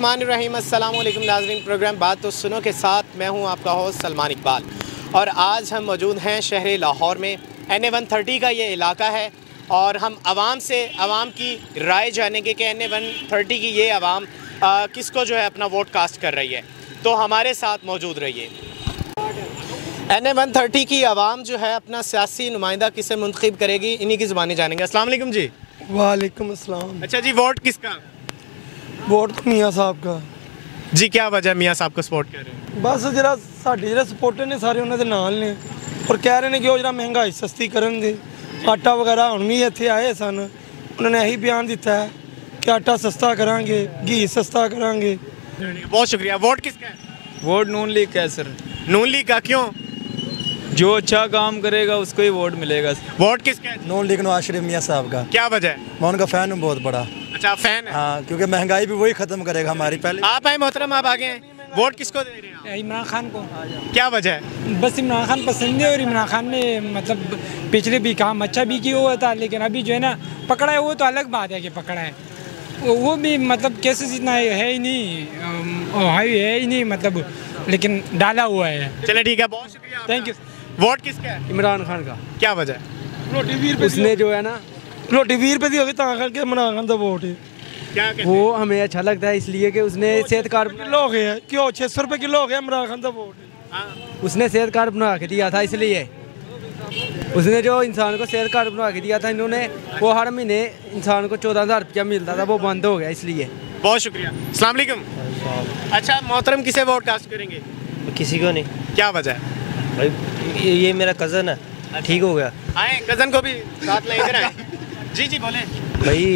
बिस्मिल्लाहिर्रहमानिर्रहीम। अस्सलाम वालेकुम नाज़रीन, प्रोग्राम बात तो सुनो के साथ मैं हूं आपका होस्ट सलमान इकबाल और आज हम मौजूद हैं शहर लाहौर में। NA-130 का ये इलाका है और हम आवाम की राय जानेंगे कि NA-130 की ये आवाम किसको जो है अपना वोट कास्ट कर रही है, तो हमारे साथ मौजूद रहिए। NA-130 की आवाम जो है अपना सियासी नुमाइंदा किसे मुंतखब करेगी, इन्हीं की ज़ुबानी जानेंगे। अस्सलाम वालेकुम जी। वालेकुम अस्सलाम। अच्छा जी, वोट किसका? वोट तो मियाँ साहब का जी। क्या वजह मियाँ साहब को सपोर्ट कर रहे हैं? बस जरा साढ़े ਜਿਹੜੇ ਸਪੋਰਟਰ ਨੇ ਸਾਰੇ ਉਹਨਾਂ ਦੇ ਨਾਲ ਨੇ ਔਰ ਕਹਿ ਰਹੇ ਨੇ ਕਿ ਉਹ ਜਿਹੜਾ ਮਹਿੰਗਾਈ ਸਸਤੀ ਕਰਨ ਦੇ ਆਟਾ ਵਗੈਰਾ ਹੁਣ ਵੀ ਇੱਥੇ ਆਏ ਸਨ, ਉਹਨਾਂ ਨੇ ਇਹੀ ਬਿਆਨ ਦਿੱਤਾ ਹੈ कि आटा सस्ता करांगे, घी सस्ता करांगे। बहुत शुक्रिया। वोट किसका है? वोट नून लीग का है सर। नून लीग का? क्यों? जो अच्छा काम करेगा उसको ही वोट मिलेगा। वोट किसका है? नून लीग नवाज शरीफ मियाँ साहब का। क्या वजह है? मैं उनका फ़ैन हूँ बहुत बड़ा। अच्छा, फैन है? हाँ, क्योंकि महंगाई भी वही ख़त्म करेगा हमारी। पहले आप आए मोहतरम, आप आगे हैं। वोट किसको दे रहे हैं? इमरान खान को। क्या वजह है? बस इमरान खान पसंद है और इमरान खान ने मतलब पिछले भी काम अच्छा भी किया हुआ था, लेकिन अभी जो है ना पकड़ा है वो तो अलग बात है कि पकड़ा है, वो भी मतलब केसेस इतना है ही नहीं, हाई है ही नहीं मतलब, लेकिन डाला हुआ है। चले ठीक है, बहुत शुक्रिया। Thank you. वोट किसका है? इमरान खान का। क्या वजह है? रोटी 20 रुपये उसने जो है ना रोटी 20 रुपये दी होगी तो करके इमरान खान का वोट है। क्या कहते वो हैं? हमें अच्छा लगता है इसलिए कि उसने सेहत कार्ड किलो हो गया है, क्यों 600 रुपये किलो हो गया इमरान खान का वोट है। हाँ। उसने सेहत कार्ड बना के दिया था, इसलिए उसने जो इंसान को सेहत कार्ड बना के दिया था इन्होंने, वो हर महीने इंसान को 14,000 रुपया मिलता था, वो बंद हो गया इसलिए। बहुत शुक्रिया। अस्सलाम वालेकुम। अच्छा मोहतरम, किसे वोट कास्ट करेंगे? किसी को नहीं क्या वजह है? भाई, ये मेरा कज़न है, ठीक हो गया। आए कज़न को भी साथ ले इधर आए। जी जी बोले। भाई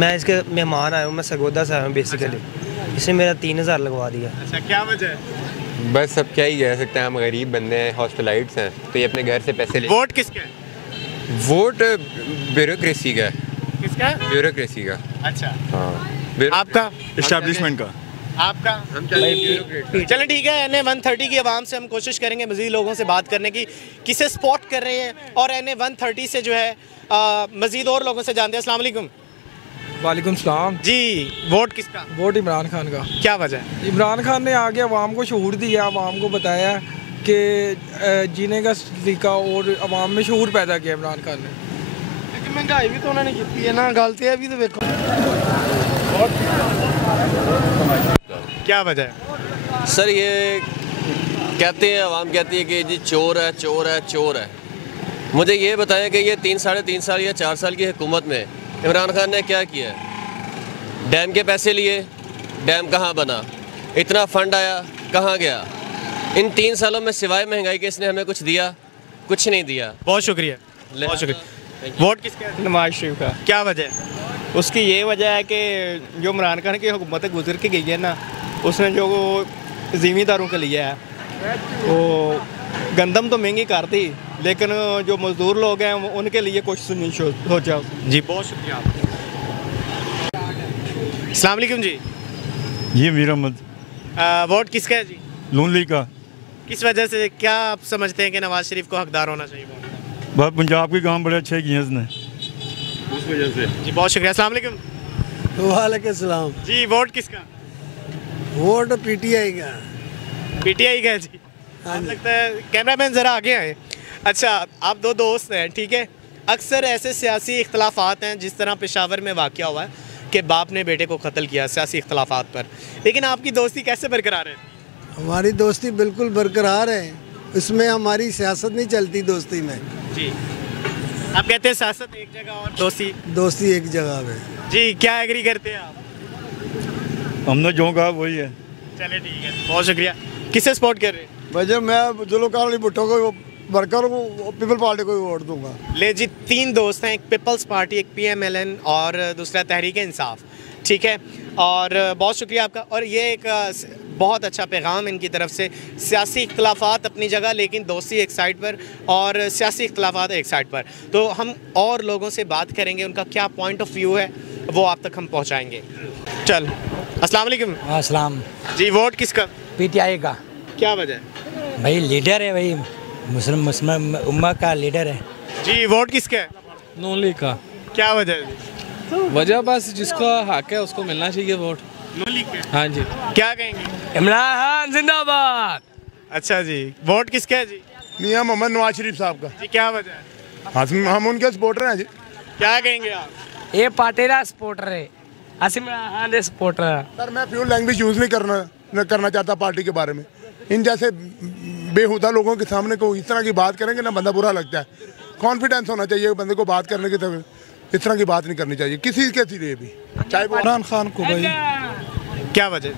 मैं इसके मेहमान आया हूँ, मैं सरगोदा से आया हूँ बेसिकली। इसने मेरा 3,000 लगवा दिया। अच्छा, क्या वजह है? बस अब क्या ही कह सकते हैं, हम गरीब बंदे हैं, हॉस्टलाइट्स हैं, तो ये अपने घर से पैसे ले। वोट किसका है? वोट ब्यूरोक्रेसी का है। किसका है? ब्यूरोक्रेसी का। अच्छा, हाँ। आपका? इस्टेब्लिशमेंट का। आपका? हम ब्यूरोक्रेट। चलो ठीक है। NA-130 की आवाम से हम कोशिश करेंगे मज़ीद लोगों से बात करने की, किसे सपोर्ट कर रहे हैं, और NA-130 से जो है मज़ीद और लोगों से जानते हैं। अस्सलाम वालेकुम। वालेकुम सलाम जी, वोट किसका? वोट इमरान खान का। क्या वजह है? इमरान खान ने आगे अवाम को शऊर दिया, अवाम को बताया कि जीने का तरीका, और अवाम में शऊर पैदा किया इमरान खान ने। लेकिन महंगाई भी तो उन्होंने की है ना, गलती है भी तो देखो। क्या वजह है? सर ये कहते हैं, आवाम कहती है कि जी चोर है, चोर है, चोर है। मुझे ये बताएं कि ये 3-3.5 साल या 4 साल की हुकूमत में इमरान खान ने क्या किया है? डैम के पैसे लिए, डैम कहाँ बना? इतना फंड आया, कहाँ गया? इन 3 सालों में सिवाय महंगाई के इसने हमें कुछ दिया? कुछ नहीं दिया। बहुत शुक्रिया, बहुत शुक्रिया। वोट किसका है? नवाज शरीफ का। क्या वजह है? उसकी ये वजह है कि जो इमरान खान की हुकूमत गुजर के गई है ना, उसने जो ज़मींदारों के लिए है, वो गंदम तो महंगी कर दी, लेकिन जो मजदूर लोग हैं उनके लिए कुछ नहीं सोचा। जी बहुत शुक्रिया। अस्सलाम वालेकुम जी। ये मीर अहमद। वोट किसका है जी? नून लीग का। किस वजह से, क्या आप समझते हैं कि नवाज शरीफ को हकदार होना चाहिए वोट? बहुत पंजाब के काम बड़े अच्छे किए उसने, उस वजह से। जी बहुत शुक्रिया। अस्सलाम वालेकुम। वालेकुम सलाम। जी वोट किसका? वोट PTI का। PTI का है जी। आप लगता है कैमरामैन ज़रा आगे आए। अच्छा, आप दो दोस्त हैं, ठीक है। अक्सर ऐसे सियासी इख्तलाफात हैं, जिस तरह पेशावर में वाक़या हुआ है कि बाप ने बेटे को कत्ल किया सियासी इख्तलाफात पर, लेकिन आपकी दोस्ती कैसे बरकरार है? हमारी दोस्ती बिल्कुल बरकरार है, इसमें हमारी सियासत नहीं चलती दोस्ती में। जी, आप कहते हैं सियासत एक जगह और दोस्ती एक जगह पे। जी, क्या एग्री करते हैं आप? हमने जो कहा वही है। चले ठीक है, बहुत शुक्रिया। किसे सपोर्ट कर रहे हैं? वजह मैं जुल्फ़िकार भुट्टो को वर्कर को, पीपल पार्टी को वोट दूंगा। ले जी, 3 दोस्त हैं, एक पीपल्स पार्टी, एक PMLN और दूसरा तहरीक इंसाफ, ठीक है। और बहुत शुक्रिया आपका। और ये एक बहुत अच्छा पैगाम इनकी तरफ से, सियासी इख्तलाफात अपनी जगह, लेकिन दोस्ती एक साइड पर और सियासी इख्तलाफात एक साइड पर। तो हम और लोगों से बात करेंगे, उनका क्या पॉइंट ऑफ व्यू है वो आप तक हम पहुँचाएँगे। चल, अस्सलाम वालेकुम। अस्सलाम जी, वोट किसका? PTI का। क्या वजह है? भाई लीडर है, भाई मुस्लिम उम्मा का लीडर है। जी, वोट किसका है? नून लीग का। क्या वजह है? वजह बस जिसका हक है उसको मिलना चाहिए वोट। नून लीग के? हाँ जी। क्या कहेंगे? इमरान खान जिंदाबाद। अच्छा जी, वोट किसका है जी? मियां मोहम्मद नवाज शरीफ साहब का। जी क्या वजह है? हम उनके सपोर्टर हैं जी। क्या कहेंगे आप? ये पार्टी का सपोर्टर है, इमरान खान के सपोर्टर है। सर मैं प्योर लैंग्वेज यूज़ नहीं करना चाहता पार्टी के बारे में। इन जैसे बेहुदा लोगों के सामने को इस तरह की बात करेंगे ना, बंदा बुरा लगता है। कॉन्फिडेंस होना चाहिए बंदे को बात करने की, तब इस तरह की बात नहीं करनी चाहिए किसी के लिए भी, चाहे वो इमरान खान को भाई। क्या वजह?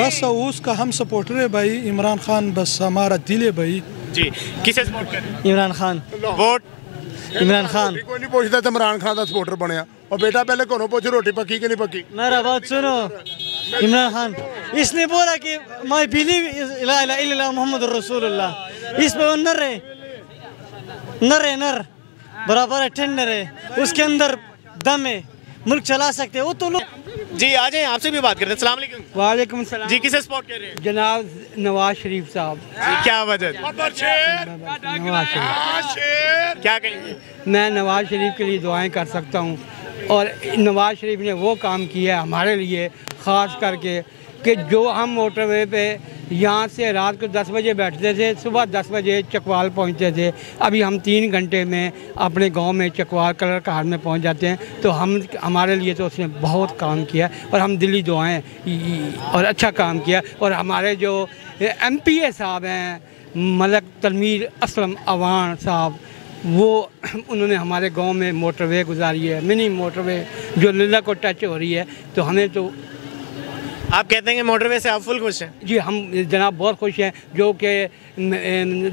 बस उसका हम सपोर्टर है भाई, इमरान खान बस हमारा दिल है भाई। जी किसे सपोर्ट कर रहे हैं? इमरान खान। वोट इमरान खान। कोई नहीं पूछता तो इमरान खान का सपोर्टर बनया। और बेटा पहले घरों पूछ रोटी पकी कि नहीं पकी। मेरा बात सुनो, इमरान खान इसने बोला कि माई बिलीव ला इलाहा इल्लल्लाह मुहम्मद रसूलुल्लाह, इस पे वो नर है, नर बराबर है, टेंडर है, उसके अंदर दम है, मुल्क चला सकते हैं वो तो लोग। जी आ जाए, आपसे भी बात करते हैं। अस्सलाम वालेकुम। वालेकुम सलाम। जी किसे सपोर्ट कर रहे हैं? जनाब नवाज शरीफ साहब। जी क्या वजह? नवाज शरीफ। क्या कहेंगे? मैं नवाज शरीफ के लिए दुआएं कर सकता हूं, और नवाज शरीफ ने वो काम किया है हमारे लिए ख़ास करके कि जो हम मोटरवे पे यहाँ से रात को 10 बजे बैठते थे, सुबह 10 बजे चकवाल पहुँचते थे, अभी हम 3 घंटे में अपने गांव में चकवाल कलर कार में पहुँच जाते हैं। तो हमारे लिए तो उसने बहुत काम किया और हम दिली दुआएं और अच्छा काम किया। और हमारे जो MPA साहब हैं, मलक तनवीर असलम अवान साहब, वो उन्होंने हमारे गांव में मोटरवे गुजारी है, मिनी मोटरवे जो लीला को टच हो रही है। तो हमें तो आप कहते हैं कि मोटरवे से आप फुल खुश हैं? जी हम जनाब बहुत खुश हैं, जो कि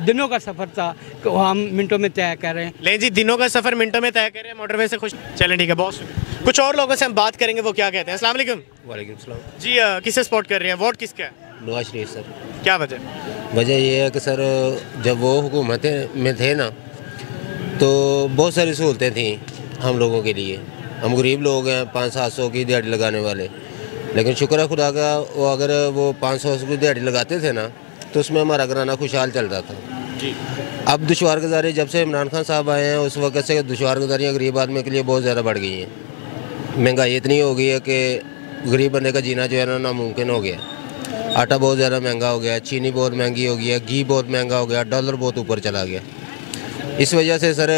दिनों का सफ़र था वो हम मिनटों में तय कर रहे हैं। ले जी, दिनों का सफ़र मिनटों में तय कर रहे हैं, मोटरवे से खुश। चलें ठीक है, बहुत शुक्रिया। कुछ और लोगों से हम बात करेंगे, वो क्या कहते हैं। अस्सलाम वालेकुम। वालेकुम सलाम। जी किसे सपोर्ट कर रहे हैं? वोट किसका है? नवाज शरीफ सर। क्या वजह? वजह ये है कि सर जब वो हुकूमत में थे ना, तो बहुत सारी सहूलतें थी हम लोगों के लिए। हम गरीब लोग हैं, 500-700 की दिहाड़ी लगाने वाले, लेकिन शुक्र है खुदा का, वो अगर वो 500 की दिहाड़ी लगाते थे ना, तो उसमें हमारा घराना खुशहाल चलता था जी। अब दुश्वार गुजारी जब से इमरान खान साहब आए हैं, उस वक्त से दुश्वार गुजारियाँ गरीब आदमी के लिए बहुत ज़्यादा बढ़ गई हैं। महंगाई इतनी हो गई है कि गरीब बंदे का जीना जो है ना नामुमकिन हो गया। आटा बहुत ज़्यादा महंगा हो गया, चीनी बहुत महंगी हो गई है, घी बहुत महंगा हो गया, डॉलर बहुत ऊपर चला गया। इस वजह से सर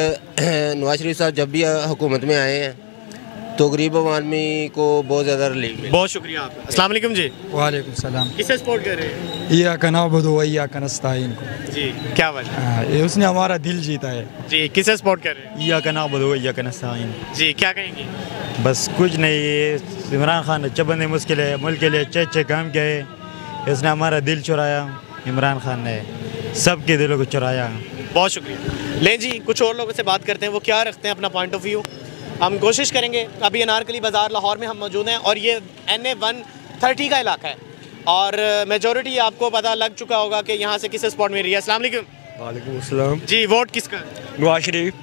नवाज शरीफ साहब जब भी हुकूमत में आए हैं तो गरीब आदमी को बहुत ज़्यादा रिलीफ मिला। बहुत शुक्रिया आपका। अस्सलाम वालेकुम जी। वालेकुम सलाम। किसे सपोर्ट कर रहे हैं? इय्याका नअबुदु व इय्याका नस्तईन को। जी क्या वजह? ये उसने हमारा दिल जीता है। जी किसे सपोर्ट कर रहे हैं? इय्याका नअबुदु व इय्याका नस्तईन। जी क्या कहेंगे? बस कुछ नहीं, ये इमरान खान अच्छा बंदे मुश्किल है, मुल्क के लिए अच्छे काम किए, इसने हमारा दिल चुराया। इमरान खान ने सबके दिलों को चुराया। बहुत शुक्रिया। लें जी, कुछ और लोगों से बात करते हैं, वो क्या रखते हैं अपना पॉइंट ऑफ व्यू। हम कोशिश करेंगे। अभी अनारकली बाज़ार लाहौर में हम मौजूद हैं और ये NA 130 का इलाका है और मेजॉरिटी आपको पता लग चुका होगा कि यहाँ से किस स्पॉट में रही है। अस्सलाम वालेकुम। वालेकुम अस्सलाम। जी वोट किसका? नवाज शरीफ।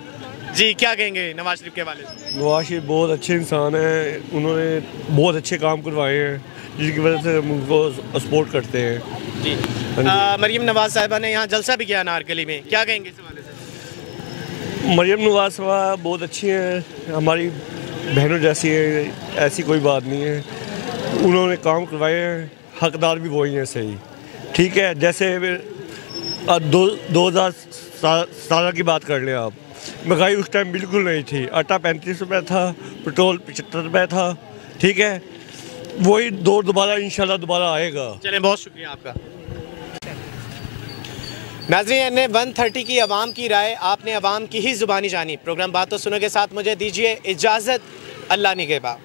जी क्या कहेंगे नवाज शरीफ के हवाले से? नवाज शरीफ बहुत अच्छे इंसान हैं, उन्होंने बहुत अच्छे काम करवाए हैं, जिसकी वजह से हम उनको सपोर्ट करते हैं। जी मरीम नवाज साहिबा ने यहाँ जलसा भी किया अनारकली में, क्या कहेंगे इस हवाले से? मरीम नवाज साहबा बहुत अच्छी हैं, हमारी बहनों जैसी है, ऐसी कोई बात नहीं है। उन्होंने काम करवाए हैं, हकदार भी वही हैं। सही ठीक है। जैसे 2017 की बात कर लें आप, महंगाई उस टाइम बिल्कुल नहीं थी, आटा 35 रुपये था, पेट्रोल 75 रुपये था। ठीक है, वही दौर दोबारा इंशाल्लाह दोबारा आएगा। चलें, बहुत शुक्रिया आपका। नाज़रीन, NA 130 की आवाम की राय आपने आवाम की ही ज़ुबानी जानी। प्रोग्राम बात तो सुनो के साथ मुझे दीजिए इजाज़त। अल्लाह निगहबान।